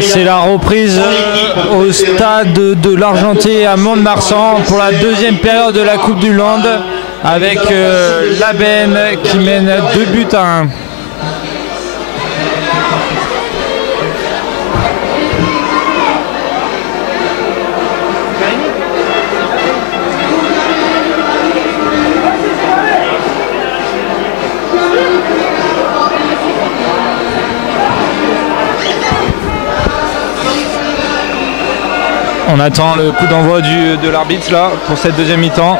C'est la reprise au stade de l'Argentier à Mont-de-Marsan pour la deuxième période de la Coupe du Land avec l'Aben qui mène 2-1. On attend le coup d'envoi de l'arbitre là pour cette deuxième mi-temps.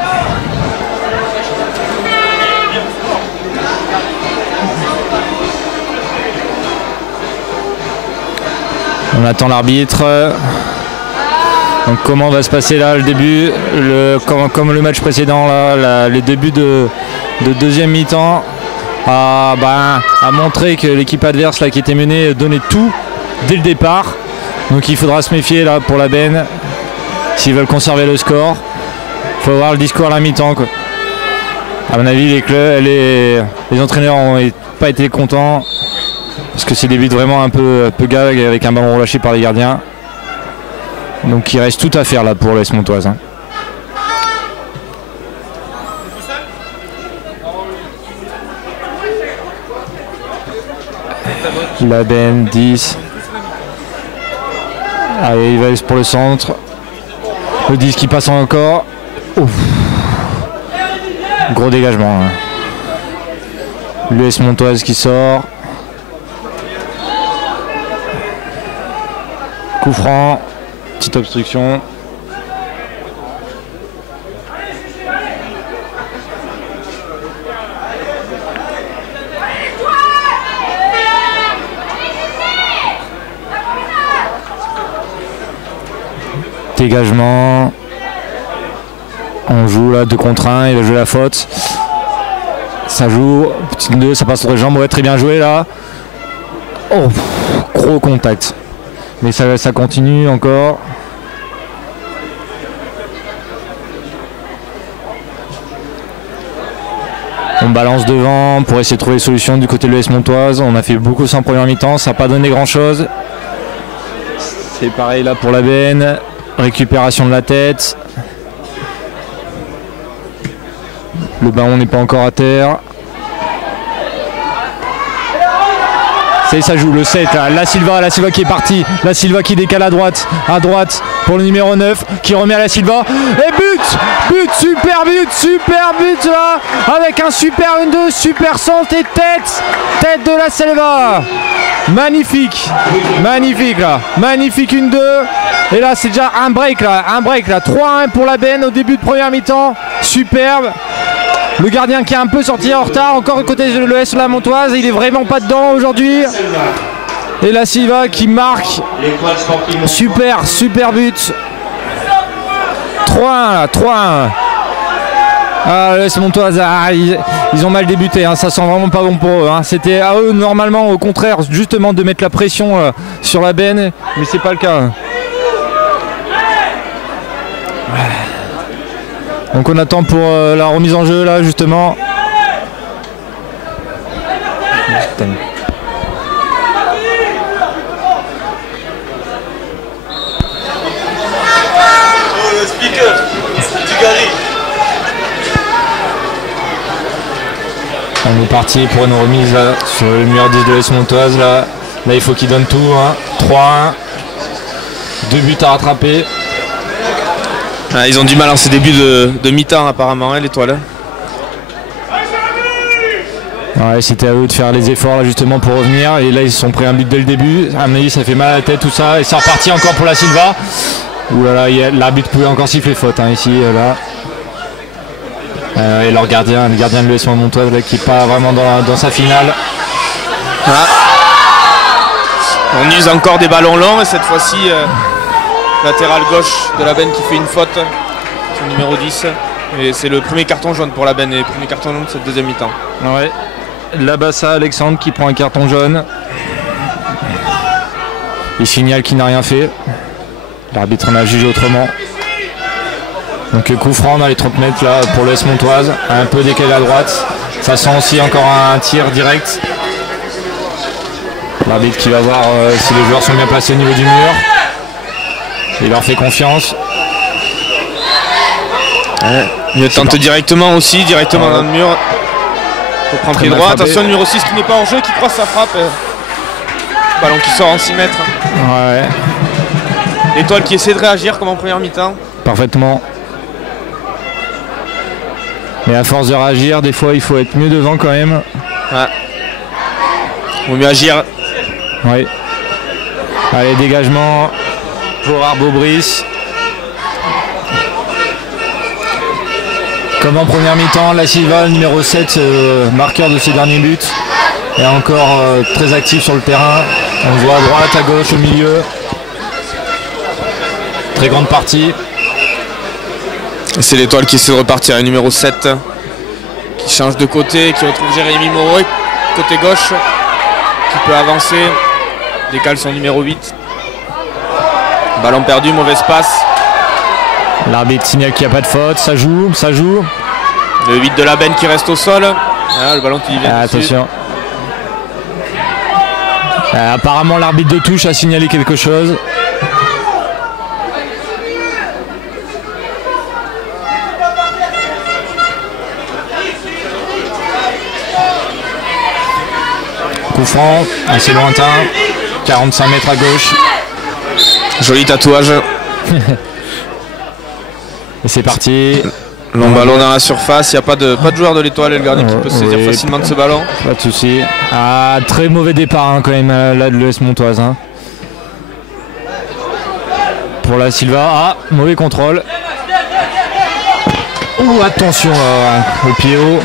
On attend l'arbitre. Donc comment va se passer là le début, comme le match précédent là, les débuts de deuxième mi-temps a montré que l'équipe adverse là qui était menée donnait tout dès le départ. Donc il faudra se méfier là pour l'Aben s'ils veulent conserver le score. Il faut voir le discours à la mi-temps. À mon avis, les entraîneurs n'ont pas été contents parce que c'est des buts vraiment un peu gag avec un ballon relâché par les gardiens. Donc il reste tout à faire là pour l'AS Montoise. L'Aben 10. Allez, il va pour le centre. Le 10 qui passe encore. Ouf. Gros dégagement. L'US Montoise qui sort. Coup franc. Petite obstruction. Dégagement. On joue là 2 contre 1, il va jouer la faute. Ça joue, petite 2, ça passe sur les jambes, ouais, très bien joué là. Oh, gros contact. Mais ça continue encore. On balance devant pour essayer de trouver des solutions du côté de l'US Montoise. On a fait beaucoup sans première mi-temps, ça n'a pas donné grand chose. C'est pareil là pour l'Aben. Récupération de la tête. Le ballon n'est pas encore à terre. Ça joue le 7, la Silva qui est parti, la Silva qui décale à droite pour le numéro 9 qui remet à la Silva et super but là, avec un super 1-2, super centre et tête de la Silva, magnifique là, magnifique 1-2 et là c'est déjà un break là, 3-1 pour l'Aben au début de première mi-temps, superbe. Le gardien qui est un peu sorti en retard, encore côté de l'ES La Montoise, il est vraiment pas dedans aujourd'hui. Et la Silva qui marque. Super but. 3-1 là, l'ES Montoise, ils ont mal débuté, ça sent vraiment pas bon pour eux. C'était à eux normalement au contraire justement de mettre la pression sur l'Aben, mais c'est pas le cas. Donc on attend pour la remise en jeu là justement. On est parti pour une remise là, sur le numéro 10 de l'AS Montoise là. Là il faut qu'il donne tout. 3-1. 2 buts à rattraper. Ils ont du mal en ces débuts de mi-temps apparemment, l'étoile. Ouais, c'était à eux de faire les efforts là justement pour revenir. Et là ils se sont pris un but dès le début. À mon avis ça fait mal à la tête tout ça. Et c'est reparti encore pour la Silva. Ouh là là, l'arbitre pouvait encore siffler faute ici là. Et leur gardien, le gardien de l'US Montoise qui n'est pas vraiment dans sa finale. On use encore des ballons longs et cette fois-ci latéral gauche de l'Aben qui fait une faute, c'est le numéro 10. Et c'est le premier carton jaune pour l'Aben et le premier carton jaune de cette deuxième mi-temps. Ouais. Labassa Alexandre qui prend un carton jaune. Il signale qu'il n'a rien fait. L'arbitre en a jugé autrement. Donc coup franc dans les 30 mètres là pour l'US Montoise, un peu décalé à droite. Ça sent aussi encore un tir direct. L'arbitre qui va voir si les joueurs sont bien placés au niveau du mur. Il leur fait confiance. Il tente directement aussi, directement dans le mur. Faut prendre pied droit. Attention, le numéro 6 qui n'est pas en jeu, qui croise sa frappe. Ballon qui sort en 6 mètres. Ouais. L'Étoile qui essaie de réagir comme en première mi-temps. Parfaitement. Mais à force de réagir, des fois il faut être mieux devant quand même. Ouais. Vaut mieux agir. Oui. Allez, dégagement pour Arbo Brice. Comme en première mi-temps, La Silva, numéro 7, marqueur de ses derniers buts, est encore très actif sur le terrain. On le voit à droite, à gauche, au milieu. Très grande partie. C'est l'Étoile qui essaie de repartir. Le numéro 7 qui change de côté, qui retrouve Jérémy Moreau, côté gauche, qui peut avancer. Décale son numéro 8. Ballon perdu, mauvaise passe. L'arbitre signale qu'il n'y a pas de faute, ça joue, ça joue. Le 8 de la benne qui reste au sol. Ah, le ballon qui vient attention. Apparemment l'arbitre de touche a signalé quelque chose. Coup franc, assez lointain, 45 mètres à gauche. Joli tatouage. Et c'est parti. Long ballon dans la surface, il n'y a pas de joueur de l'Étoile et le gardien qui peut se saisir facilement de ce ballon. Pas de souci. Ah, très mauvais départ quand même là de l'ES Montoise. Pour La Silva. Ah, mauvais contrôle. Attention au pied haut.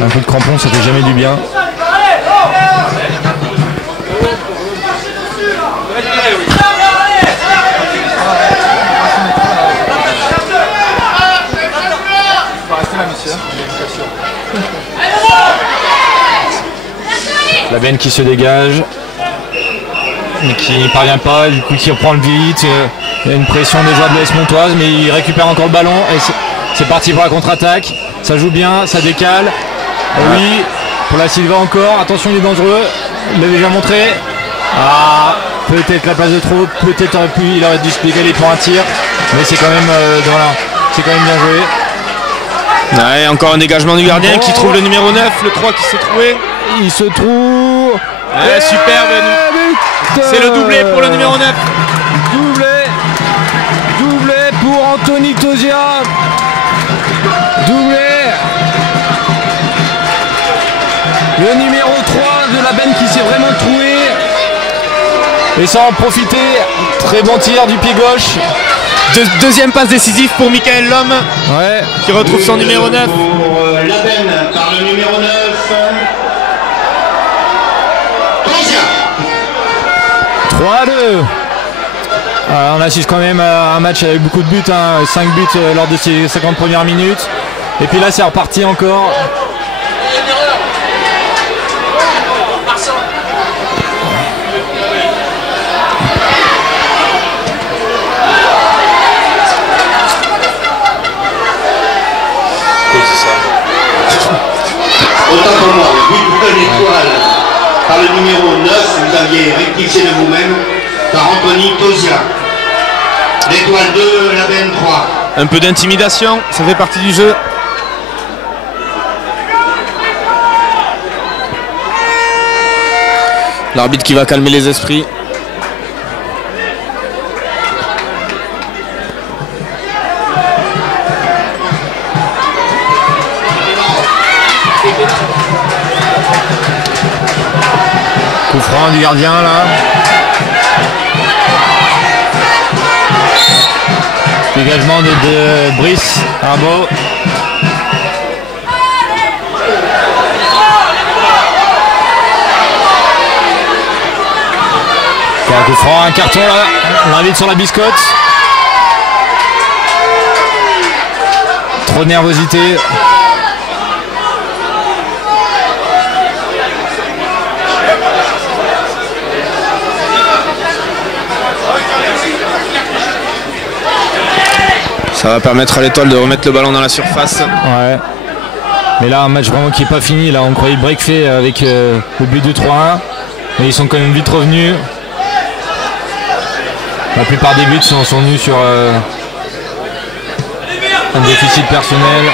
Un coup de crampon, ça fait jamais du bien. La benne qui se dégage, mais qui n'y parvient pas, du coup qui reprend le vite. Il y a une pression des joueurs de l'ES Montoise, mais il récupère encore le ballon et c'est parti pour la contre-attaque. Ça joue bien, ça décale. Et oui, pour La Silva encore, attention, il est dangereux, il l'a déjà montré. Ah, peut-être la passe de trop, peut-être il aurait dû se dégaler pour un tir, mais c'est quand même c'est quand même bien joué. Ouais, encore un dégagement du gardien qui trouve le numéro 9, le 3 qui s'est trouvé. Il se trouve. Ouais, superbe. C'est le doublé pour le numéro 9. Doublé pour Anthony Tosia. Doublé. Le numéro 3 de la benne qui s'est vraiment troué. Et sans en profiter, très bon tir du pied gauche. Deuxième passe décisive pour Michael Lhomme, qui retrouve son numéro 9. Pour la benne par le numéro 9. 3-2. On assiste quand même à un match avec beaucoup de buts, 5 buts lors de ces 50 premières minutes. Et puis là c'est reparti encore. Autant pour moi, but de l'Étoile par le numéro 9, vous aviez rectifié de vous-même, par Anthony Tosia. L'Étoile 2, la benne 3. Un peu d'intimidation, ça fait partie du jeu. L'arbitre qui va calmer les esprits. Coup franc du gardien là. Dégagement de Brice Arbo. Un coup franc, un carton là. On l'invite sur la biscotte. Trop de nervosité. Ça va permettre à l'Étoile de remettre le ballon dans la surface. Ouais. Mais là, un match vraiment qui n'est pas fini. Là, on croyait break fait avec le but de 3-1. Mais ils sont quand même vite revenus. La plupart des buts sont venus sur un déficit personnel.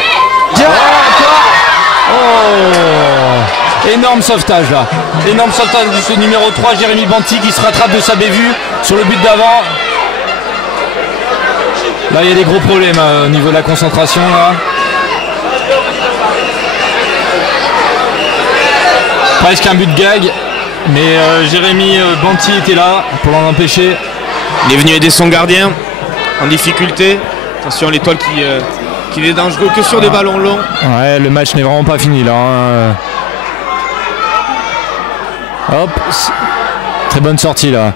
Énorme sauvetage là. Énorme sauvetage de ce numéro 3, Jérémy Banti, qui se rattrape de sa bévue sur le but d'avant. Là, il y a des gros problèmes au niveau de la concentration là. Presque un but de gag, mais Jérémy Banti était là pour l'en empêcher. Il est venu aider son gardien en difficulté. Attention, l'Étoile qui est dangereux que sur des ballons longs. Ouais, le match n'est vraiment pas fini là. Hop, très bonne sortie là.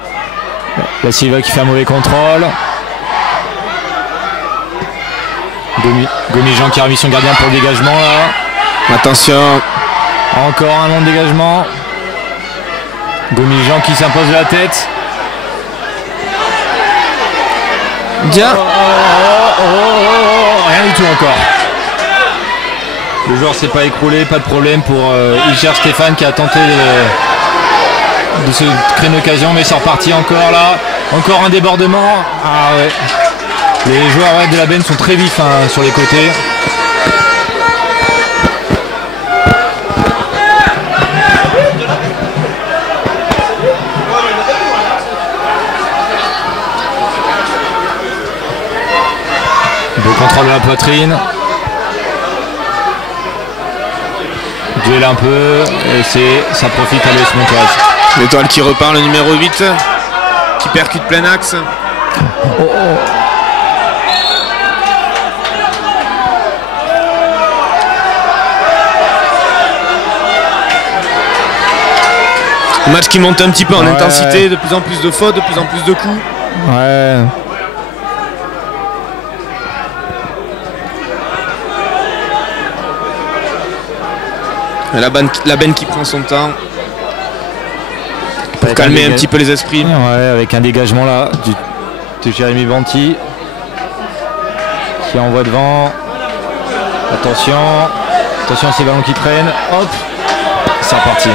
La Silva qui fait un mauvais contrôle. Gomijan qui a remis son gardien pour le dégagement là. Attention. Encore un long dégagement. Gomijan qui s'impose de la tête. Bien. Rien du tout encore. Le joueur s'est pas écroulé, pas de problème pour Isher Stéphane qui a tenté de se créer une occasion, mais c'est reparti encore là. Encore un débordement. Ah ouais. Les joueurs de la benne sont très vifs sur les côtés. Beau contrôle de la poitrine. Duel un peu. Et ça profite à l'Est Montoise. L'Étoile qui repart, le numéro 8 qui percute plein axe. Un match qui monte un petit peu en intensité, de plus en plus de fautes, de plus en plus de coups. Ouais. La benne qui prend son temps pour calmer un petit peu les esprits. Ouais, avec un dégagement là de Jérémy Banti qui envoie devant. Attention à ces ballons qui traînent. Hop, c'est reparti.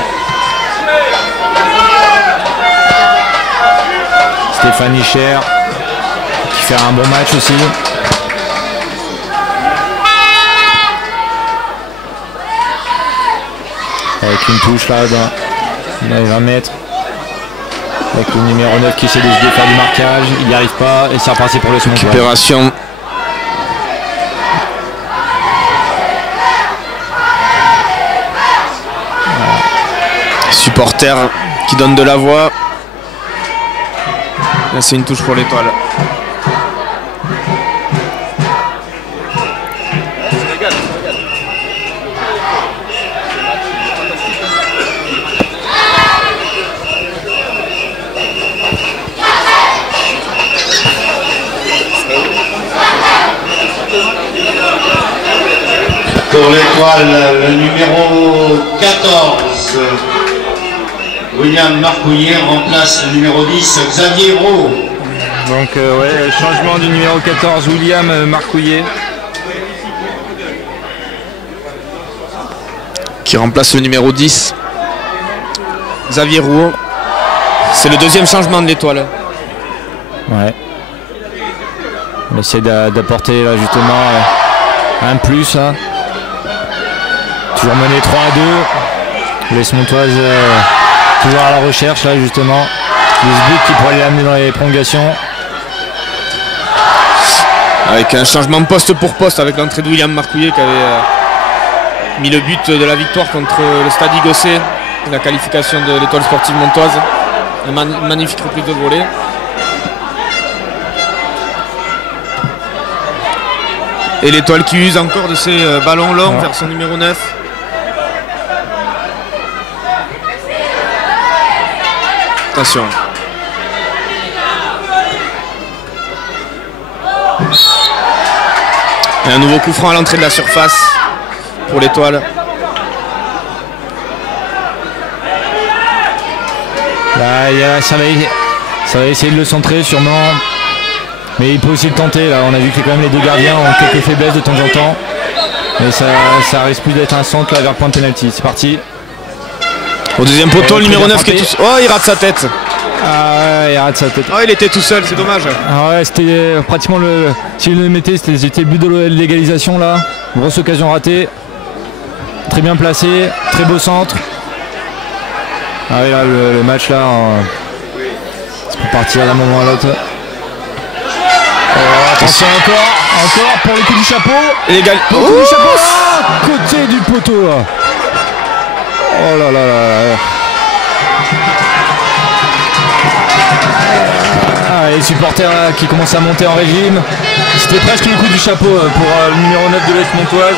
Stéphane Isher qui fait un bon match aussi. Avec une touche là dans les 20 mètres. Avec le numéro 9 qui essaie de se défaire du marquage. Il n'y arrive pas et c'est reparti pour le second. Récupération. Supporters qui donnent de la voix. Là c'est une touche pour l'Étoile. Pour l'Étoile, le numéro 14, William Marcouillet remplace le numéro 10, Xavier Roux. Donc ouais, changement du numéro 14, William Marcouillet. Qui remplace le numéro 10, Xavier Roux. C'est le deuxième changement de l'Étoile. Ouais. On essaie d'apporter là justement un plus. Hein. Toujours mené 3-2. Les Montoise toujours à la recherche là justement. Les buts qui pourraient l'amener dans les prolongations. Avec un changement poste pour poste avec l'entrée de William Marcouillet qui avait mis le but de la victoire contre le Stade Igossé. La qualification de l'Étoile sportive montoise. Un magnifique reprise de volée. Et l'Étoile qui use encore de ses ballons longs vers son numéro 9. Attention. Et un nouveau coup franc à l'entrée de la surface pour l'Étoile. Là, ça va essayer de le centrer sûrement. Mais il peut aussi le tenter là. On a vu que quand même les deux gardiens ont quelques faiblesses de temps en temps. Mais ça risque plus d'être un centre là, vers point de pénalty. C'est parti. Au deuxième poteau, le numéro 9 qui est tout seul. Oh, il rate sa tête. Ah ouais, il rate sa tête. Oh, il était tout seul, c'est dommage. Ah ouais, c'était pratiquement le. S'il le mettait, c'était le but de l'égalisation là. Grosse occasion ratée. Très bien placé, très beau centre. Ah oui, là, le match là, ça peut partir d'un moment à l'autre. Attention encore pour le coup du chapeau. Pour le coup du chapeau, côté du poteau là. Oh là là là. Ah, les supporters là, qui commencent à monter en régime. C'était presque le coup du chapeau pour le numéro 9 de l'Est Montoise,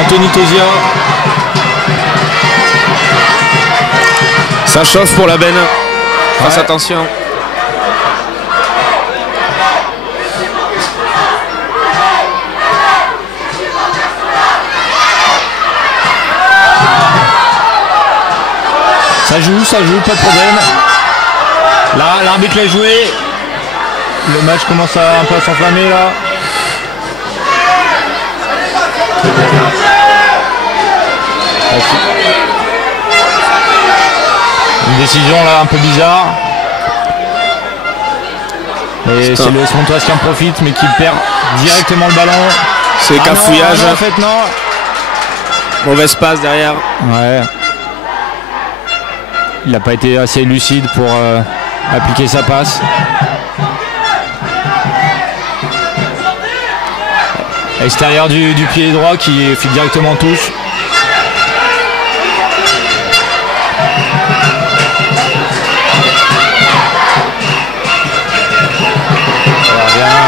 Anthony Tosia. Ça chauffe pour la benne. Fasse attention. Ça joue, pas de problème. Là, l'arbitre l'a joué. Le match commence un peu à s'enflammer là. Une décision là un peu bizarre. Et c'est le S Montoise qui en profite mais qui perd directement le ballon. C'est cafouillage. Non, en fait non. Mauvaise passe derrière. Ouais. Il n'a pas été assez lucide pour appliquer sa passe. Extérieur du pied droit qui fait directement en touche.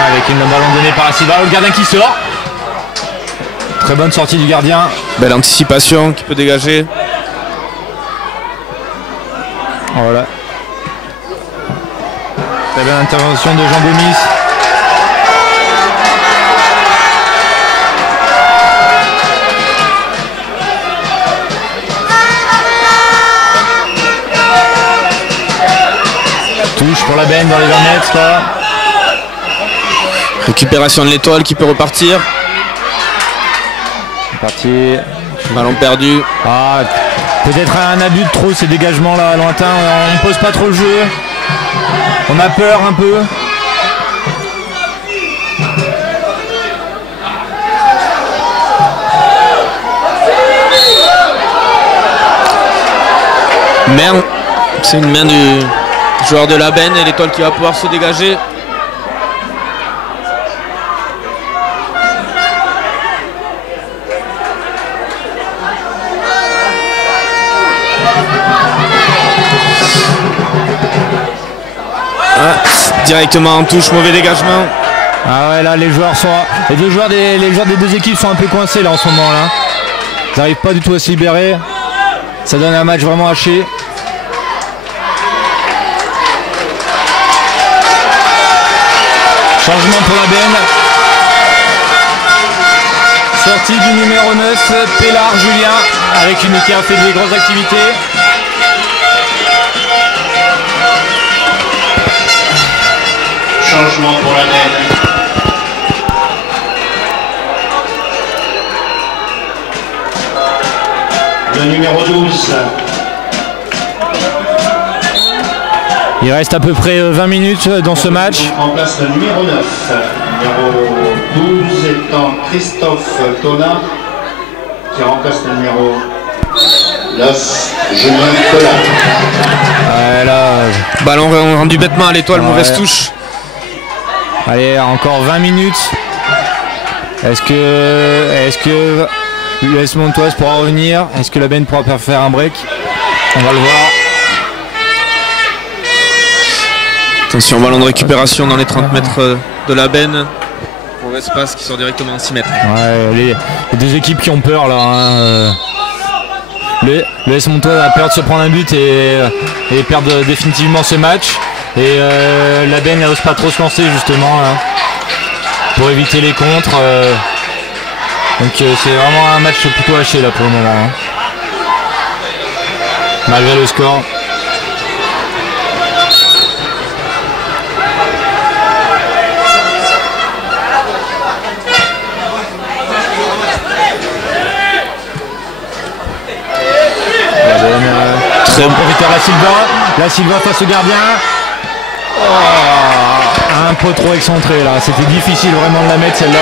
Avec une ballon donné par Aciba, le gardien qui sort. Très bonne sortie du gardien. Belle anticipation qui peut dégager. Voilà. Très belle intervention de Jean Gomis. Touche pour la benne dans les 20 mètres là. Récupération de l'Étoile qui peut repartir. C'est parti. Ballon perdu. Ah, peut-être un abus de trop ces dégagements là lointains. On ne pose pas trop le jeu. On a peur un peu. Merde. C'est une main du joueur de la benne et l'Étoile qui va pouvoir se dégager. Directement en touche, mauvais dégagement. Ah ouais, là les joueurs sont. Les joueurs des deux équipes sont un peu coincés là en ce moment là. Ils n'arrivent pas du tout à se libérer. Ça donne un match vraiment haché. Changement pour la benne. Sortie du numéro 9, Pellard Julien, avec une qui a fait des grosses activités. Changement pour la benne. Le numéro 12. Il reste à peu près 20 minutes dans ce match. En place le numéro 9. Numéro 12 étant Christophe Tona, qui remplace le numéro 9, Julien Collat. Ouais, là, Ballon rendu bêtement à l'Étoile, mauvaise touche. allez, encore 20 minutes. Est-ce que l'US Montoise pourra revenir? Est-ce que la benne pourra faire un break? On va le voir. Attention, ballon de récupération dans les 30 mètres de la benne. Mauvaise passe qui sort directement en 6 mètres. Ouais, les deux équipes qui ont peur là. Hein. Le S Montoise a peur de se prendre un but et perdre définitivement ce match. Et la benne n'ose pas trop se lancer justement là, pour éviter les contres. Donc c'est vraiment un match plutôt haché là pour le moment. Hein. Malgré le score. Très bon profiteur la Silva face au gardien. Oh, un peu trop excentré là, c'était difficile vraiment de la mettre celle-là.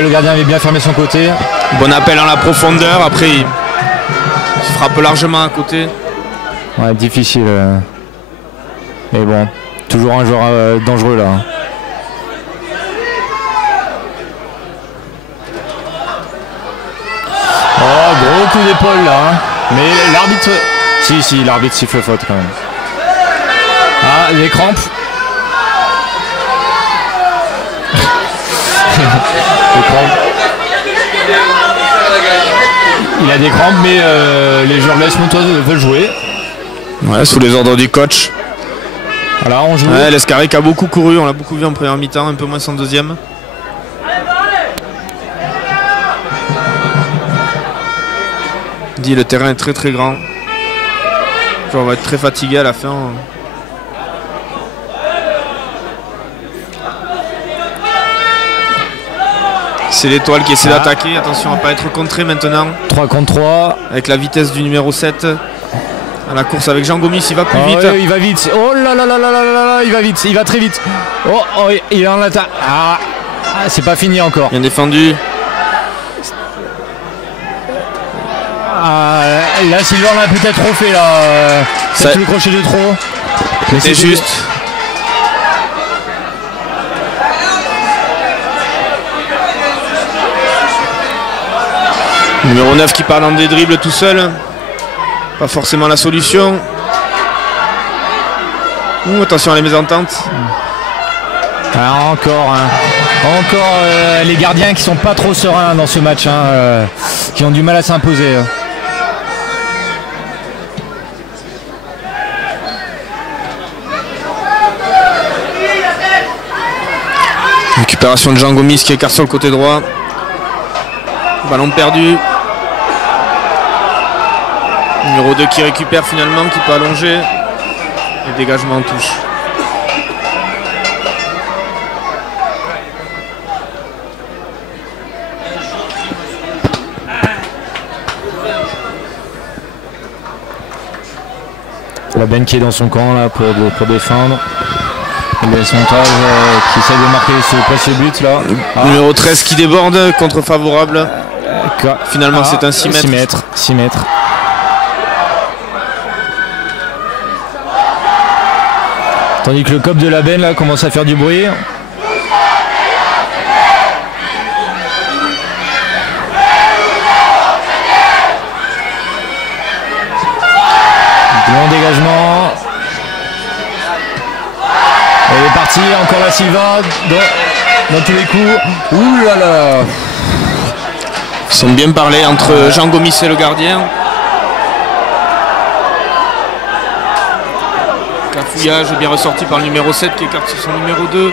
Le gardien avait bien fermé son côté. Bon appel en la profondeur, après il frappe largement à côté. Ouais, difficile. Mais bon, toujours un joueur dangereux là. Oh, gros coup d'épaule là. Mais l'arbitre... Si, l'arbitre siffle faute quand même. Ah, les crampes. Les crampes. Il a des crampes, mais les joueurs de l'AS Montoise veulent jouer. Ouais, sous les ordres du coach. Voilà, on joue. Ouais, l'Escaric a beaucoup couru, on l'a beaucoup vu en première mi-temps, un peu moins en deuxième. Dit le terrain est très très grand. On va être très fatigué à la fin. C'est l'Étoile qui essaie d'attaquer. Attention à ne pas être contré maintenant. 3 contre 3. Avec la vitesse du numéro 7. À la course avec Jean Gomis, il va plus vite. Oui, il va vite. Oh là là là là là là, il va vite, il va très vite. Oh, il est en attaque. Ah, c'est pas fini encore. Bien défendu. Là, Sylvain l'a peut-être trop fait là. C'est le crochet de trop. C'est juste. Numéro 9 qui part dans des dribbles tout seul. Pas forcément la solution. Attention à les mésententes. Encore les gardiens qui sont pas trop sereins dans ce match, qui ont du mal à s'imposer. Récupération de Jean Gomis qui écarte sur le côté droit. Ballon perdu. Numéro 2 qui récupère finalement, qui peut allonger. Et dégagement en touche. La Ben qui est dans son camp là pour défendre. Le Montage qui essaie de marquer ce précieux but là. Numéro 13 qui déborde, contre favorable. Finalement c'est un 6 mètres. 6 mètres. Tandis que le cop de la Ben là commence à faire du bruit. Long dégagement. Elle est partie, encore la Silva dans tous les coups. Ouh là là. Ils sont bien parlés entre Jean Gomis et le gardien. Cafouillage bien ressorti par le numéro 7 qui écarte sur son numéro 2.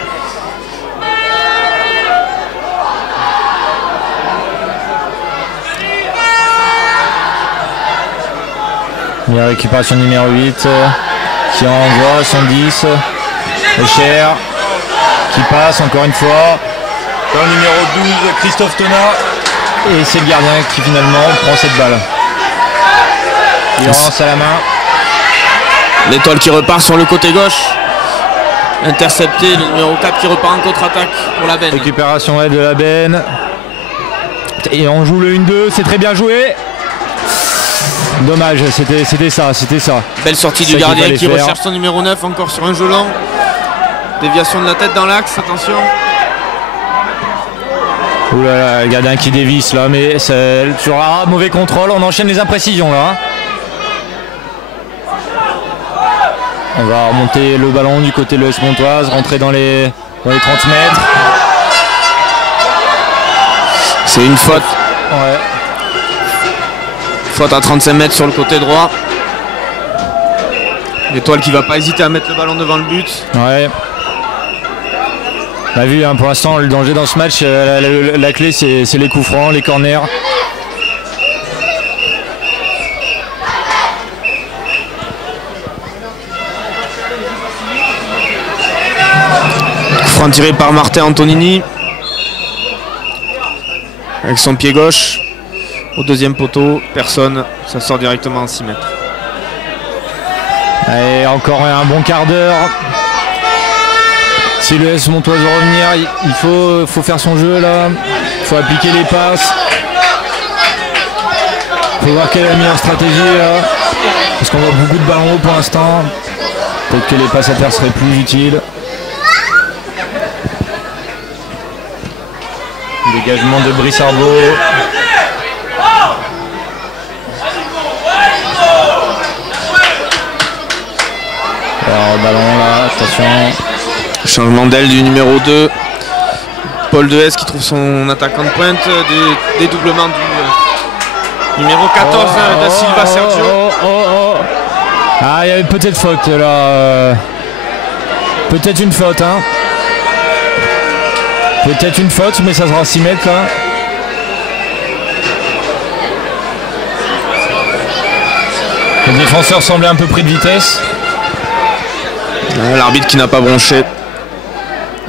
La récupération numéro 8 qui envoie son 10. Cher qui passe encore une fois. Le numéro 12 Christophe Tonat. Et c'est le gardien qui finalement prend cette balle. Il lance à la main. L'Étoile qui repart sur le côté gauche. Intercepté, le numéro 4 qui repart en contre-attaque pour la Ben. Récupération de la Ben. Et on joue le 1-2, c'est très bien joué. Dommage, c'était ça. Belle sortie du gardien qui recherche son numéro 9 encore sur un jeu long. Déviation de la tête dans l'axe, attention. Ouh là là, le gardien qui dévisse là, mais c'est toujours mauvais contrôle, on enchaîne les imprécisions là. On va remonter le ballon du côté de l'AS Montoise, rentrer dans les 30 mètres. C'est une faute. Ouais. Faute à 35 mètres sur le côté droit. L'Étoile qui va pas hésiter à mettre le ballon devant le but. Ouais. On a vu pour l'instant le danger dans ce match, la clé c'est les coups francs, les corners. Coup franc tiré par Martin Antonini. Avec son pied gauche. au deuxième poteau, personne, ça sort directement en 6 mètres. Et encore un bon quart d'heure. Si le S Montoise veut revenir, il faut faire son jeu là. Il faut appliquer les passes. Il faut voir quelle est la meilleure stratégie là. Parce qu'on voit beaucoup de ballons hauts pour l'instant. Peut-être que les passes à terre seraient plus utiles. Dégagement de Brice Arbaud. Alors ballon là, attention. Changement d'aile du numéro 2. Paul Dehes qui trouve son attaquant de pointe. Dédoublement du numéro 14 Da Silva Sergio. Ah, il y avait peut-être faute là. Peut-être une faute, hein. Peut-être une faute, mais ça sera 6 mètres là. Le défenseur semblait un peu pris de vitesse. L'arbitre qui n'a pas bronché.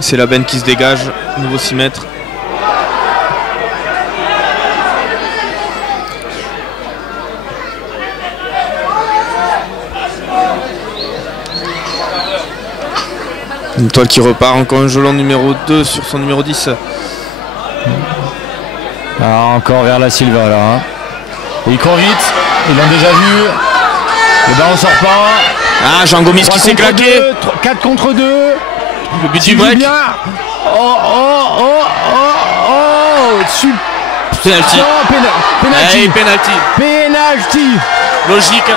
C'est la benne qui se dégage. Nouveau 6 mètres. Une toile qui repart, encore un Jolan numéro 2 sur son numéro 10. Ah, encore vers la Silva là. Hein. Et il court vite, ils l'ont déjà vu. Le ballon sort pas. Ah, Jean Gomis qui s'est claqué. 4 contre 2. Le but du break. Bien. Penalty. Penalty. Penalty. Penalty. Logique.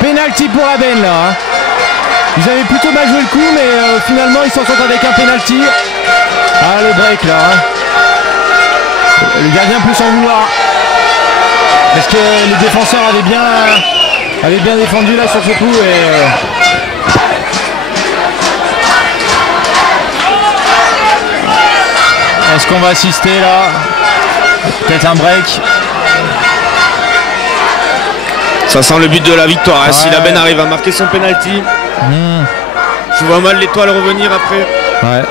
Penalty pour la benne là. Hein. Ils avaient plutôt mal joué le coup, mais finalement ils s'en sortent avec un penalty. Ah, le break là. Hein. Le gardien peut s'en vouloir. Parce que les défenseurs avaient bien défendu là sur ce coup. Est-ce qu'on va assister là? Peut-être un break. Ça sent le but de la victoire. Ouais. Si la benne arrive à marquer son penalty. Je vois mal l'étoile revenir après. Ouais.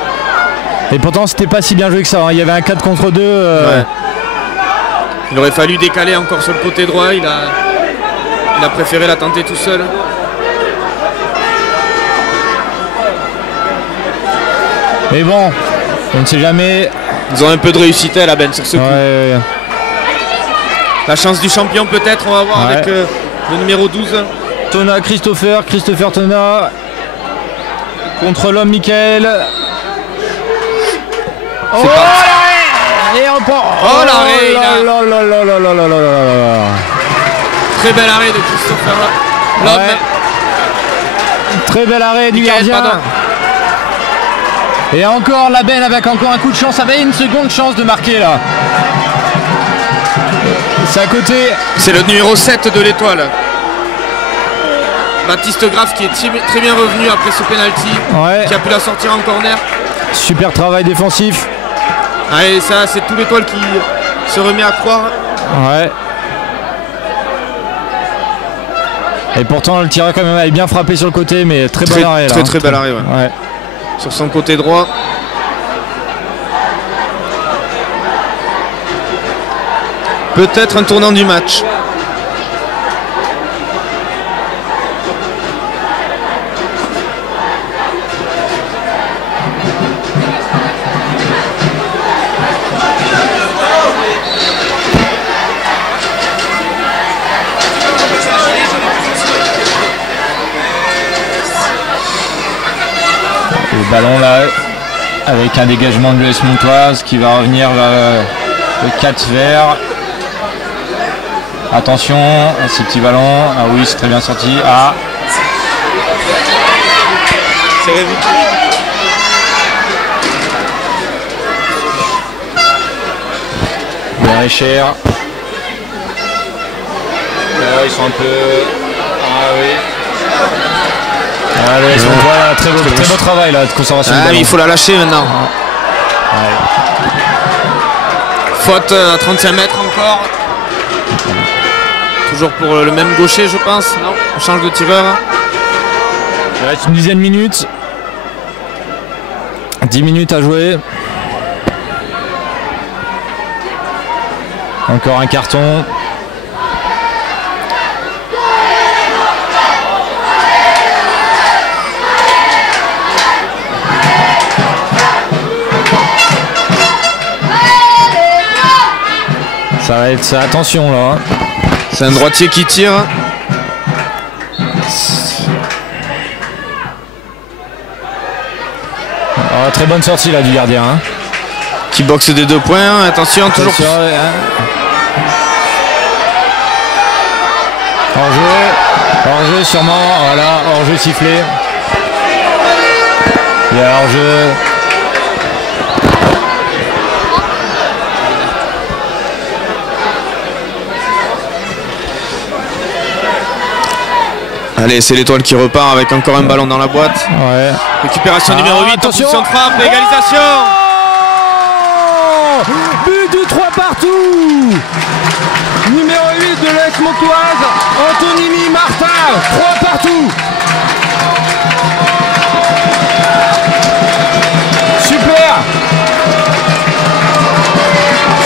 Et pourtant c'était pas si bien joué que ça. Hein. Il y avait un 4 contre 2. Ouais. Il aurait fallu décaler encore sur le côté droit. Il a préféré la tenter tout seul. Mais bon, on ne sait jamais. Ils ont un peu de réussite à la benne sur ce coup. Ouais. La chance du champion peut-être, on va voir avec le numéro 12. Tona Christopher Tona contre l'homme Michael. C'est parti. Et on prend. Oh l'arrêt. Très bel arrêt de Christopher. L'homme. Très bel arrêt du Michael, gardien. Et encore la benne avec encore un coup de chance. Ça avait une seconde chance de marquer là. C'est à côté. C'est le numéro 7 de l'étoile. Baptiste Graff qui est très bien revenu après ce penalty. Qui a pu la sortir en corner. Super travail défensif. Et ça, c'est tout l'étoile qui se remet à croire. Ouais. Et pourtant le tireur quand même avait bien frappé sur le côté, mais très bel arrêt là. Très bel arrêt, ouais. Sur son côté droit. Peut-être un tournant du match. Le ballon là, avec un dégagement de l'US Montoise qui va revenir vers le 4 vert. Attention à ces petits ballons. Ah oui, c'est très bien sorti. Ah. C'est révélé. Bien cher. Ils sont un peu. Ah oui. Allez, très beau travail là de conservation. Mais il faut la lâcher maintenant. Faute à 35 mètres encore. Toujours pour le même gaucher, je pense. Non, on change de tireur. Il reste une dizaine de minutes. 10 minutes à jouer. Encore un carton. Ça va être ça, attention là. C'est un droitier qui tire. Oh, très bonne sortie là du gardien. Hein. Qui boxe des 2 points. Attention, toujours. Hors-jeu sûrement. Voilà, hors-jeu sifflé. Il y a hors-jeu. Allez, c'est l'Étoile qui repart avec encore un ballon dans la boîte. Ouais. Récupération numéro 8, attention. position de frappe, égalisation. Oh, but de 3 partout. Numéro 8 de l'AS Montoise, Antonini Martin, 3 partout. Super.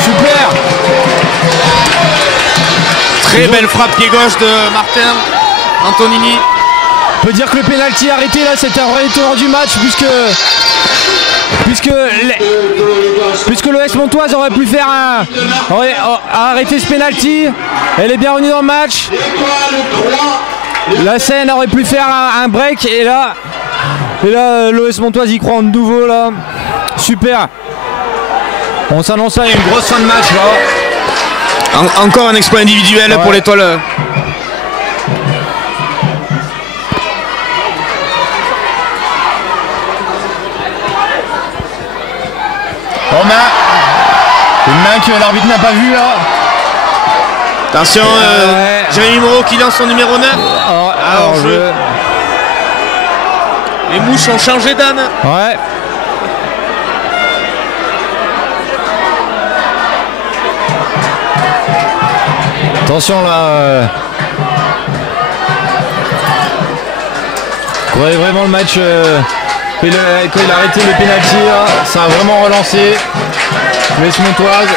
Super. Très belle frappe pied gauche de Martin. Antonini. On peut dire que le pénalty arrêté là, c'est un vrai tournant du match puisque le S Montoise aurait pu faire arrêter ce pénalty. Elle est bien revenue dans le match. La scène aurait pu faire un break et là l'OS Montoise y croit en nouveau là. Super. On s'annonce à une grosse fin de match là. Encore un exploit individuel pour l'Étoile. Une main que l'arbitre n'a pas vue là. Attention, Jérémy Moreau qui lance son numéro 9. Hors-jeu. Les mouches ont changé d'âne. Ouais. Attention là. Ouais, vraiment le match. Quand il a arrêté le pénalty, ça a vraiment relancé l'AS Montoise.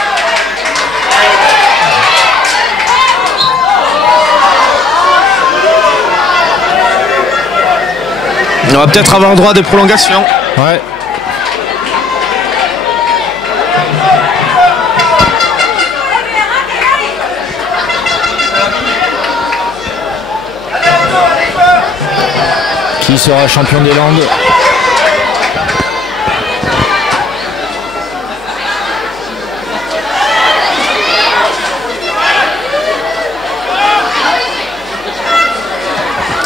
On va peut-être avoir droit à des prolongations. Ouais. Qui sera champion des Landes?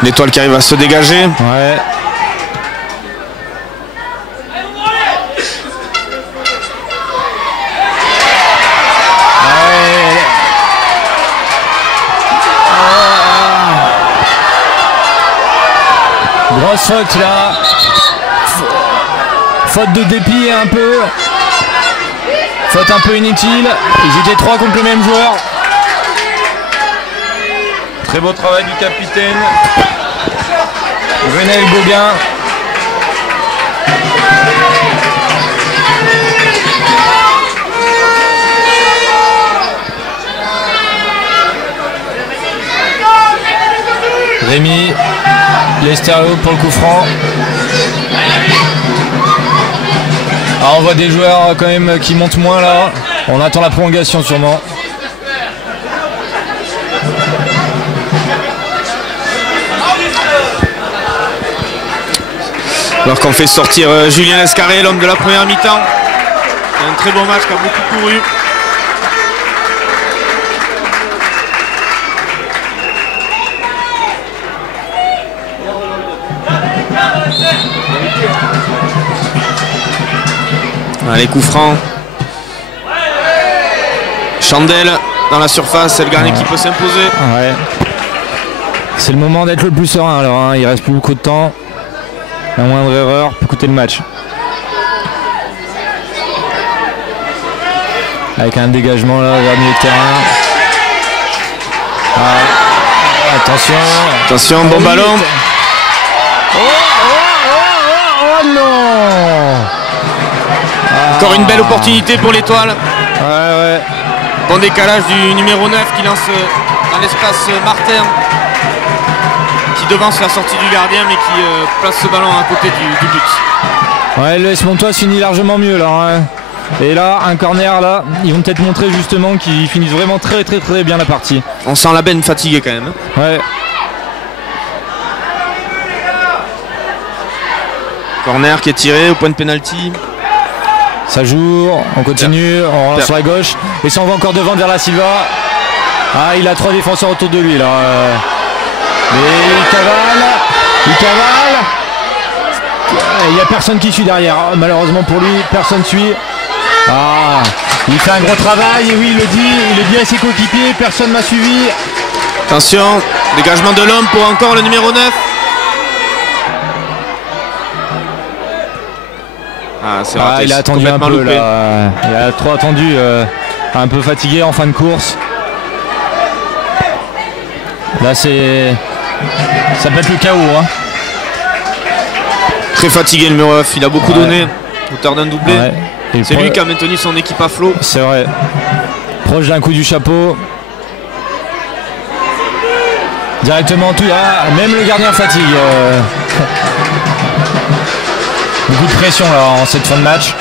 L'Étoile qui arrive à se dégager. Ouais. Grosse faute là. Faute de dépit un peu. Faute un peu inutile. Ils étaient 3 contre le même joueur. Très beau travail du capitaine. Renel Gauguin. Rémi Lesterio pour le coup franc. Ah, on voit des joueurs quand même qui montent moins là. On attend la prolongation sûrement. Alors qu'on fait sortir Julien Escarré, l'homme de la première mi-temps. Un très bon match qui a beaucoup couru. Allez, coup franc. Chandel dans la surface, c'est le gardien qui peut s'imposer. Ouais. C'est le moment d'être le plus serein alors, hein. Il reste plus beaucoup de temps. La moindre erreur peut coûter le match. Avec un dégagement là vers le milieu de terrain. Ah, attention. Attention, bon ballon. Oh non. Encore une belle opportunité pour l'Étoile. Ouais. Bon décalage du numéro 9 qui lance dans l'espace Martin, qui devance la sortie du gardien mais qui place ce ballon à côté du but. Ouais, l'US Montoise finit largement mieux là. Hein. Et là, un corner là, ils vont peut-être montrer justement qu'ils finissent vraiment très bien la partie. On sent la benne fatiguée quand même. Ouais. Corner qui est tiré au point de pénalty. Ça joue, on continue, on relance sur la gauche. Et ça on va encore devant vers la Silva. Ah, il a 3 défenseurs autour de lui là. Mais il cavale. Il n'y a personne qui suit derrière. Malheureusement pour lui, personne suit. Ah, il fait un gros travail et oui, il le dit à ses coéquipiers, personne m'a suivi. Attention, dégagement de l'homme pour encore le numéro 9. Ah, c'est raté, il a attendu un peu là. Il a trop attendu, un peu fatigué en fin de course. Là ça peut être le chaos. Hein. Très fatigué le numéro 9, il a beaucoup donné, auteur d'un doublé. Ouais. C'est lui qui a maintenu son équipe à flot. C'est vrai. Proche d'un coup du chapeau. Directement tout. Ah, même le gardien fatigue. Beaucoup de pression là en cette fin de match.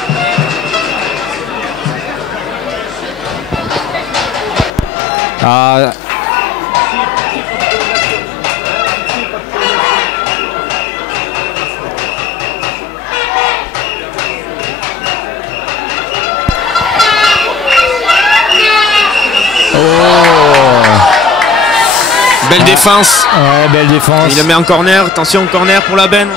Ah. Belle défense. Ouais, belle défense. Il le met en corner. Attention, corner pour la benne.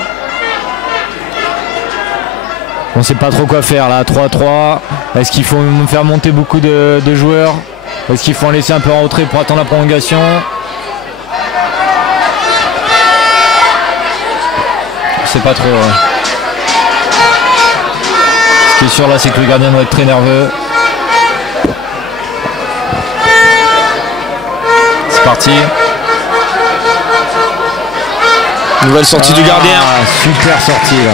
On sait pas trop quoi faire là, 3-3. Est-ce qu'il faut faire monter beaucoup de joueurs? Est-ce qu'il faut en laisser un peu en retrait pour attendre la prolongation? Je sais pas trop. Ouais. Ce qui est sûr là, c'est que le gardien doit être très nerveux. C'est parti. Nouvelle sortie du gardien. Super sortie là.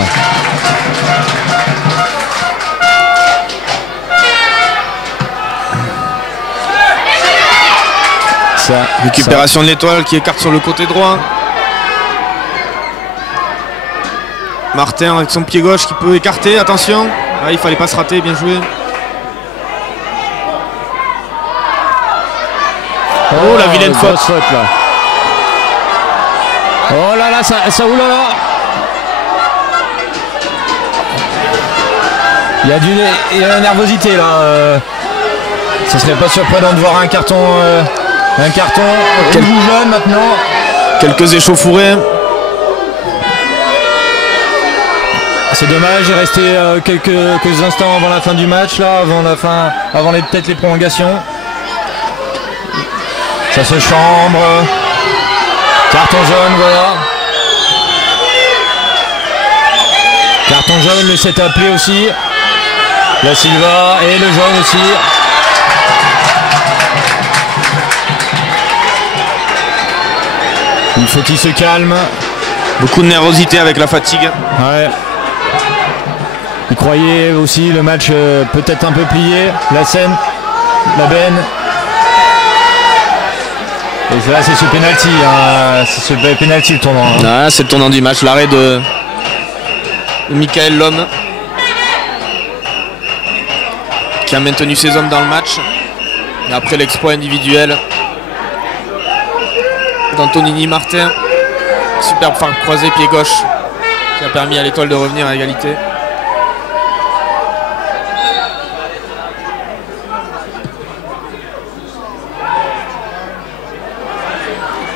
Récupération de l'Étoile qui écarte sur le côté droit. Martin avec son pied gauche qui peut écarter, attention. Ah, il fallait pas se rater, bien joué. Oh, la vilaine faute. Là. Oh là là, ça oulala. Il y a la nervosité là. Ça serait pas surprenant de voir un carton rouge ou jaune maintenant. Quelques échauffourées. C'est dommage, il restait quelques instants avant la fin du match là, avant peut-être les prolongations. Ça se chambre. Carton jaune, voilà. Carton jaune, le 7 appelé aussi. La Silva et le jaune aussi. Il faut qu'il se calme. Beaucoup de nervosité avec la fatigue. Ouais. Il croyait aussi le match peut-être un peu plié. La scène, la benne. Et là c'est ce penalty, hein. C'est ce penalty le tournant. Hein. Ah, c'est le tournant du match, l'arrêt de Michael Lhomme qui a maintenu ses hommes dans le match. Et après l'exploit individuel d'Antonini Martin, superbe frappe croisée pied gauche qui a permis à l'Étoile de revenir à égalité.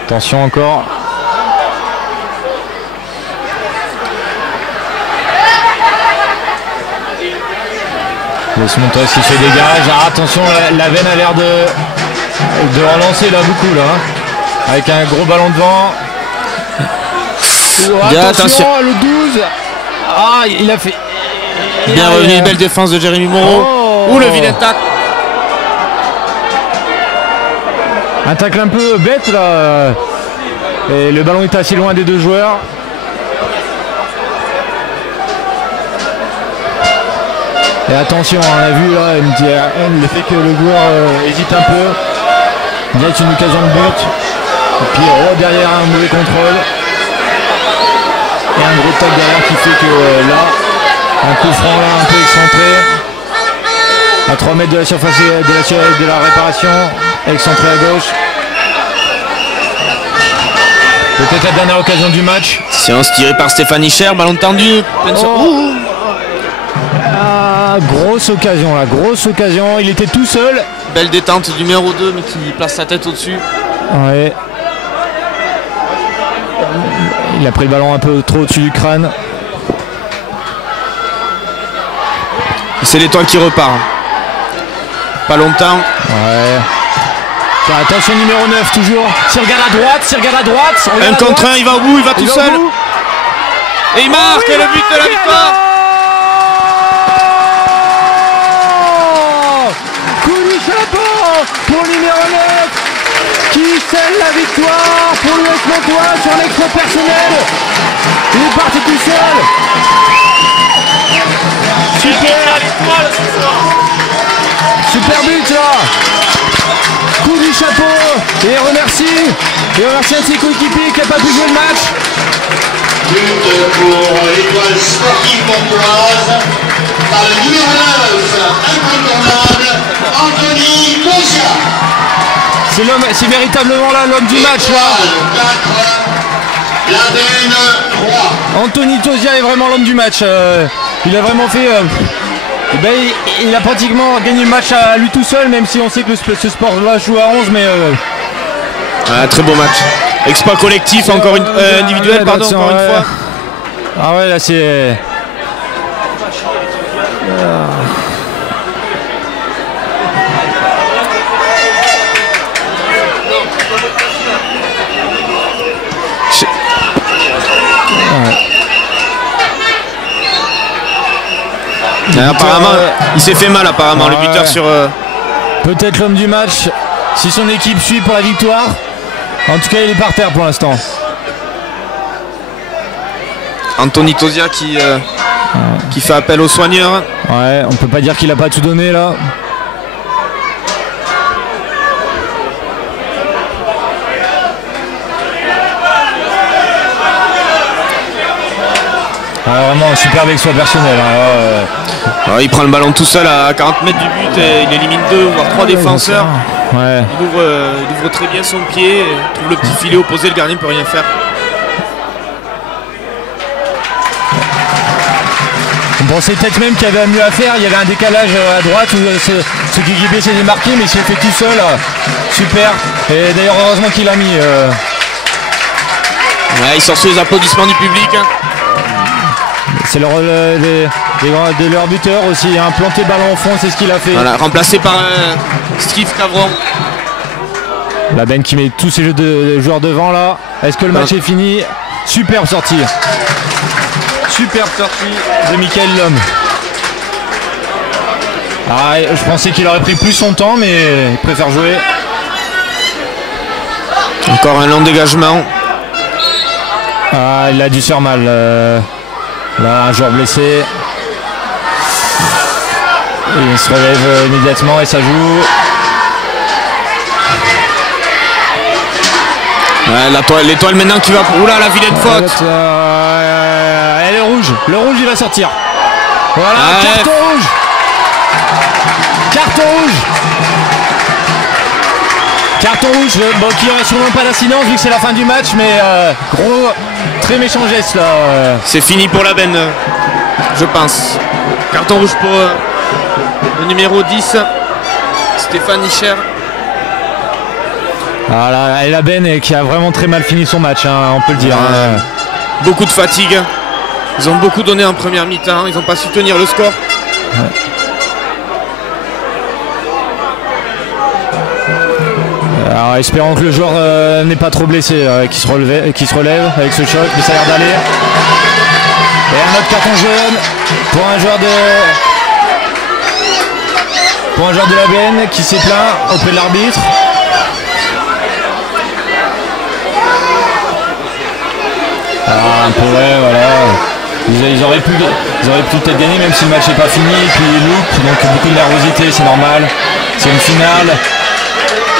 Attention encore. Montoise qui fait dégage. Ah, attention, la veine a l'air de relancer là beaucoup là. Avec un gros ballon devant. Oh, attention, le 12. Ah, il a fait. Bien revenu, belle défense de Jérémy Moreau. Ouh, le vilain tacle. Un tacle un peu bête là. Et le ballon est assez loin des deux joueurs. Et attention, on a vu là, le fait que le joueur hésite un peu. Il y a une occasion de but. Et puis derrière un mauvais contrôle. Et un gros tac derrière qui fait que là, un coup franc là, un peu excentré. À 3 mètres de la surface de la réparation. Excentré à gauche. Peut-être la dernière occasion du match. Séance tirée par Stéphane Ischer, ballon tendu. Grosse occasion là, grosse occasion. Il était tout seul. Belle détente du numéro 2 mais qui place sa tête au-dessus. Ouais. Il a pris le ballon un peu trop au-dessus du crâne. C'est l'Étoile qui repart. Pas longtemps. Ouais. Tiens, attention numéro 9 toujours. S'il regarde à droite, un contre un, il va au bout, il va tout seul. Et il marque le but de la victoire. Coup du chapeau pour le numéro 9 qui scelle la victoire pour l'US Montois sur l'exploit personnel. Il est parti tout seul. Super but là. Coup du chapeau et il remercie un de ses coéquipiers qui n'a pas pu jouer le match. But pour l'Étoile sportive montoise par le numéro 9, incontournable, Anthony Tosia. C'est véritablement là l'homme du match là. 4, la Benne 3. Anthony Tosia est vraiment l'homme du match. Il a vraiment fait. Il a pratiquement gagné le match à lui tout seul, même si on sait que ce sport-là joue à 11, mais. Très beau match. Exploit collectif, encore une individuel, ouais, pardon, encore une fois. Ah ouais, là c'est. Apparemment, il s'est fait mal apparemment, le buteur sur... Peut-être l'homme du match, si son équipe suit pour la victoire. En tout cas, il est par terre pour l'instant. Anthony Tosia qui fait appel aux soigneurs. Ouais, on peut pas dire qu'il a pas tout donné là. Vraiment un superbe exploit personnel. Il prend le ballon tout seul à 40 mètres du but et il élimine 2 voire 3 défenseurs. Ouais. Il ouvre très bien son pied, trouve le petit filet opposé, le gardien ne peut rien faire. On pensait peut-être même qu'il y avait mieux à faire, il y avait un décalage à droite où ce qui équipait s'est démarqué, mais il s'est fait tout seul. Super. Et d'ailleurs heureusement qu'il a mis. Ouais, il sort sous les applaudissements du public. C'est leur buteur aussi, un planté ballon au fond, c'est ce qu'il a fait. Voilà, remplacé par Steve Cavron. La Benne qui met tous ses joueurs devant là. Est-ce que le match est fini? Superbe sortie. Superbe sortie de Michael Lhomme. Je pensais qu'il aurait pris plus son temps, mais il préfère jouer. Encore un long dégagement. Il a dû se faire mal. Là, un joueur blessé. Et il se relève immédiatement et ça joue. Ouais, l'Étoile maintenant qui va pour... Oula, la vilaine faute. Elle est rouge. Le rouge, il va sortir. Voilà, carton rouge. Carton rouge. Carton rouge, qui n'aurait sûrement pas d'incidence vu que c'est la fin du match, mais gros, très méchant geste là. C'est fini pour la Benne, je pense. Carton rouge pour le numéro 10, Stéphane Ischer. Voilà, et la Benne qui a vraiment très mal fini son match, on peut le dire. Beaucoup de fatigue. Ils ont beaucoup donné en première mi-temps, ils n'ont pas su tenir le score. Ouais. Alors, espérons que le joueur n'est pas trop blessé, qui se relève avec ce choc, mais ça a l'air d'aller. Et un autre carton jaune pour un joueur de la Benne qui s'est plaint auprès de l'arbitre. Un peu, ouais, voilà. Ils auraient pu peut-être gagner même si le match n'est pas fini. Et puis look, donc beaucoup de nervosité, c'est normal. C'est une finale.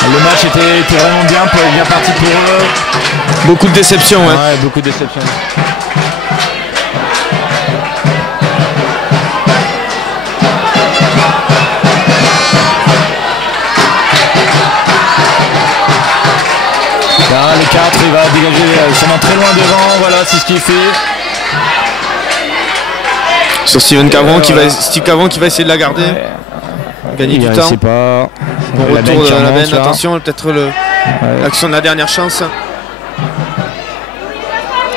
Le match était vraiment bien parti pour eux. Beaucoup de déception, ouais. Ouais, beaucoup de déception. Là, le 4, il va dégager sûrement très loin devant. Voilà, c'est ce qu'il fait. Sur Steven Cavron, Steve Cavron qui va essayer de la garder. Gagner du temps. Pas. Bon retour de la benne, attention, peut-être l'action de la dernière chance.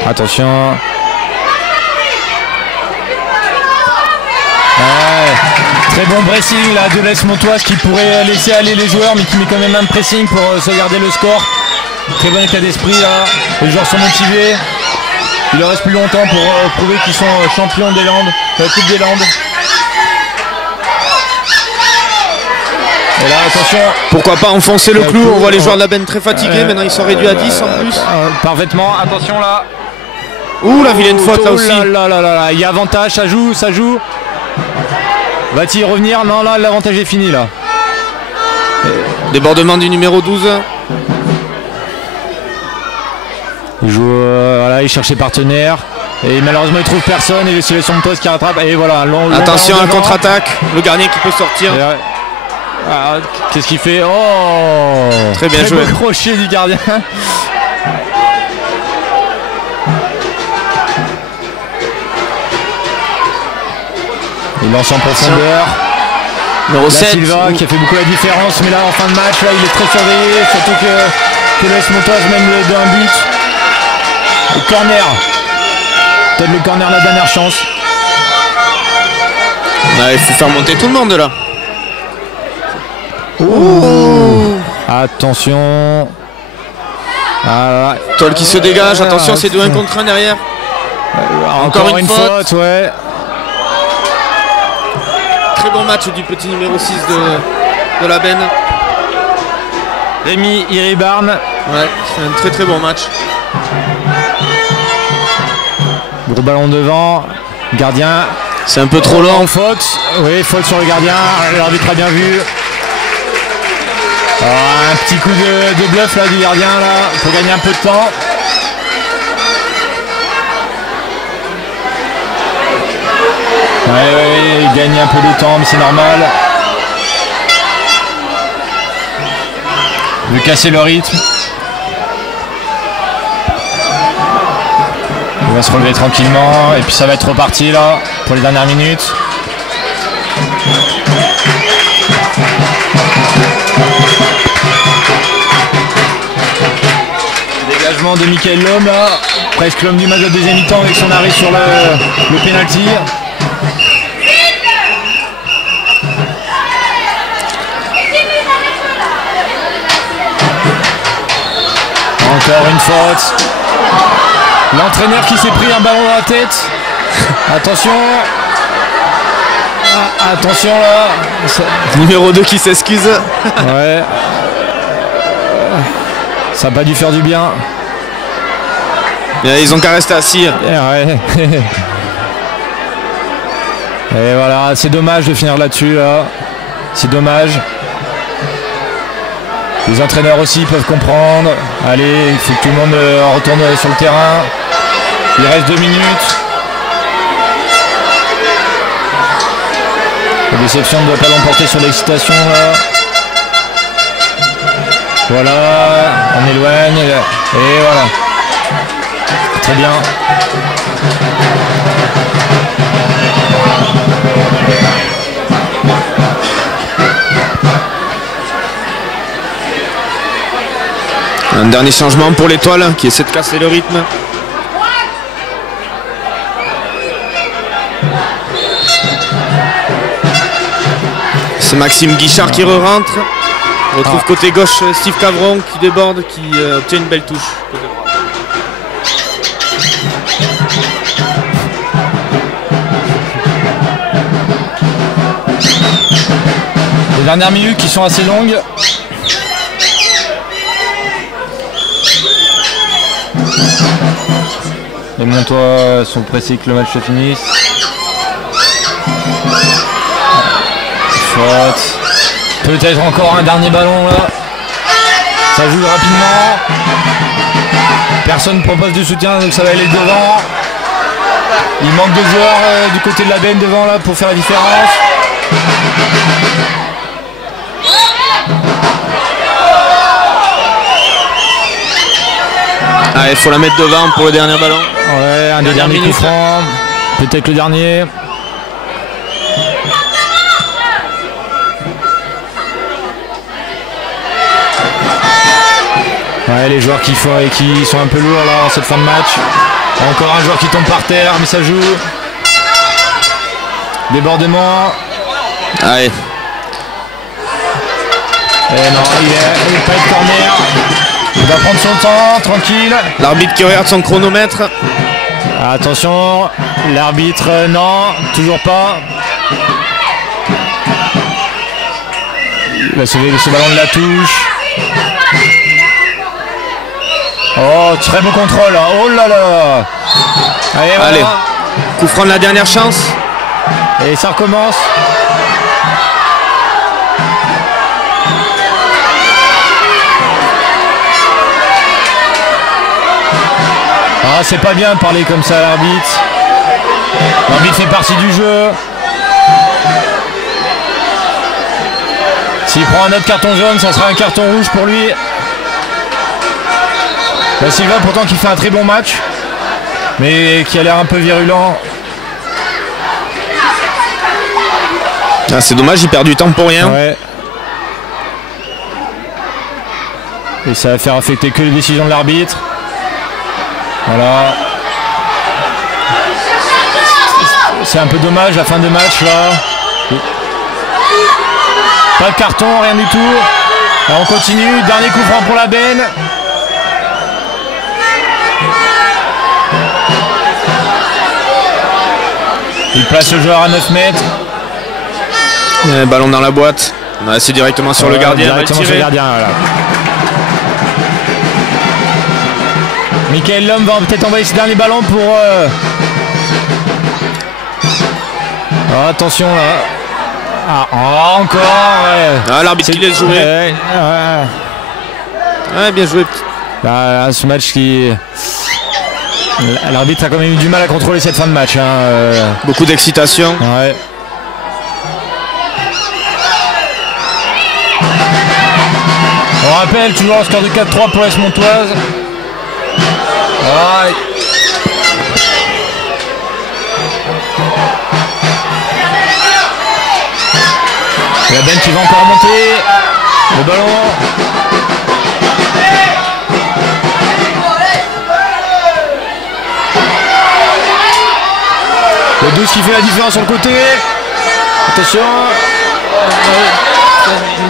Attention. Ouais. Très bon pressing là de Les Montoise qui pourrait laisser aller les joueurs mais qui met quand même un pressing pour sauvegarder le score. Très bon état d'esprit là. Les joueurs sont motivés. Il leur reste plus longtemps pour prouver qu'ils sont champions des Landes, de la Coupe des Landes. Et là, attention. Pourquoi pas enfoncer le clou, on voit les joueurs de la benne très fatigués, maintenant ils sont réduits à 10 en plus. Parfaitement, attention là. Ouh, la vilaine faute là aussi. Là, il y a avantage, ça joue. Va-t-il revenir? Non, là, l'avantage est fini là. Débordement du numéro 12. Il joue, voilà, il cherche ses partenaires. Et malheureusement, il trouve personne. Et c'est son poste qui rattrape. Et voilà, attention à contre-attaque. Le gardien qui peut sortir. Qu'est-ce qu'il fait? Oh, très bien joué. Le crochet du gardien. Il lance en profondeur. Numéro 7. Silva qui a fait beaucoup la différence. Mais là, en fin de match, là, il est très surveillé. Surtout que Les Montoise mène d'un but. Le corner. Peut-être le corner, la dernière chance. Ouais, il faut faire monter tout le monde là. Ouh. Attention. Ah, Toll qui se dégage. Attention, c'est 2-1 contre 1 derrière. Encore une faute, ouais. Très bon match du petit numéro 6 de la benne. Rémi Iribarne. Ouais, c'est un très bon match. Gros ballon devant. Gardien. C'est un peu trop lent. Faute. Oui, faute sur le gardien. L'arbitre a bien vu. Un petit coup de bluff là du gardien là pour gagner un peu de temps. Ouais, il gagne un peu de temps, mais c'est normal. Il veut casser le rythme. Il va se relever tranquillement et puis ça va être reparti là pour les dernières minutes. Dégagement de Michael Lhomme là, presque l'homme du match de deuxième mi-temps avec son arrêt sur le penalty. Encore une faute. L'entraîneur qui s'est pris un ballon dans la tête. Attention. Attention là. Numéro 2 qui s'excuse. Ouais. Ça n'a pas dû faire du bien. Et ils ont qu'à rester assis. Ouais. Et voilà, c'est dommage de finir là-dessus là. C'est dommage. Les entraîneurs aussi peuvent comprendre. Allez, il faut que tout le monde retourne sur le terrain. Il reste 2 minutes. La déception ne doit pas l'emporter sur l'excitation là. Voilà, on éloigne. Et voilà. Très bien. Un dernier changement pour l'Étoile qui essaie de casser le rythme. C'est Maxime Guichard qui re-rentre. On retrouve côté gauche Steve Cavron qui déborde, qui obtient une belle touche. Les dernières minutes qui sont assez longues. Les Montois sont pressés que le match se finisse. Faute. Peut-être encore un dernier ballon là. Ça joue rapidement. Personne ne propose de soutien, donc ça va aller devant. Il manque de joueurs du côté de la benne devant là pour faire la différence. Ah, il faut la mettre devant pour le dernier ballon. Ouais, un des derniers coups francs. Peut-être le dernier. Ouais, les joueurs qui sont un peu lourds là en cette fin de match. Encore un joueur qui tombe par terre, mais ça joue. Débordement. Allez. Et non, il n'est pas de corner. Il va prendre son temps, tranquille. L'arbitre qui regarde son chronomètre. Attention, l'arbitre, non, toujours pas. Il va sauver ce ballon de la touche. Oh, très beau contrôle. Oh là là. Allez, voilà. Allez. Coup franc de la dernière chance. Et ça recommence. Ah, c'est pas bien de parler comme ça à l'arbitre. L'arbitre fait partie du jeu. S'il prend un autre carton jaune, ça sera un carton rouge pour lui. Là, Silva pourtant qui fait un très bon match, mais qui a l'air un peu virulent. Ah, c'est dommage, il perd du temps pour rien. Ouais. Et ça va faire affecter que les décisions de l'arbitre. Voilà. C'est un peu dommage la fin de match là. Pas de carton, rien du tout. Là, on continue, dernier coup franc pour la benne. Il place le joueur à 9 mètres. Ballon dans la boîte. C'est directement sur le gardien. Directement sur le gardien, voilà. Michael Lhomme va peut-être envoyer ce dernier ballon pour... Oh, attention là. Ah, encore. Ouais. Ah, l'arbitre qui laisse jouer. Ouais, bien joué. Là, ce match qui... L'arbitre a quand même eu du mal à contrôler cette fin de match. Beaucoup d'excitation. Ouais. On rappelle toujours un score de 4-3 pour l'AS Montoise. Ouais. La benne qui va encore monter. Le ballon. Le 12 qui fait la différence sur le côté. Attention.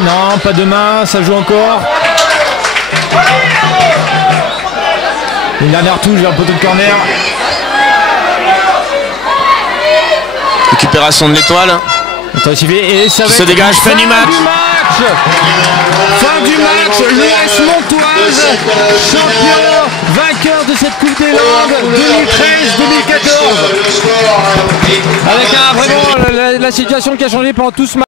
Non, pas de main, ça joue encore. Une dernière touche vers le poteau de corner. Récupération de l'étoile. Et ça qui se dégage, fin du match. Fin du match, l'AS Montoise, champion, vainqueur de cette Coupe des Landes 2013-2014. Avec vraiment la situation qui a changé pendant tout ce match.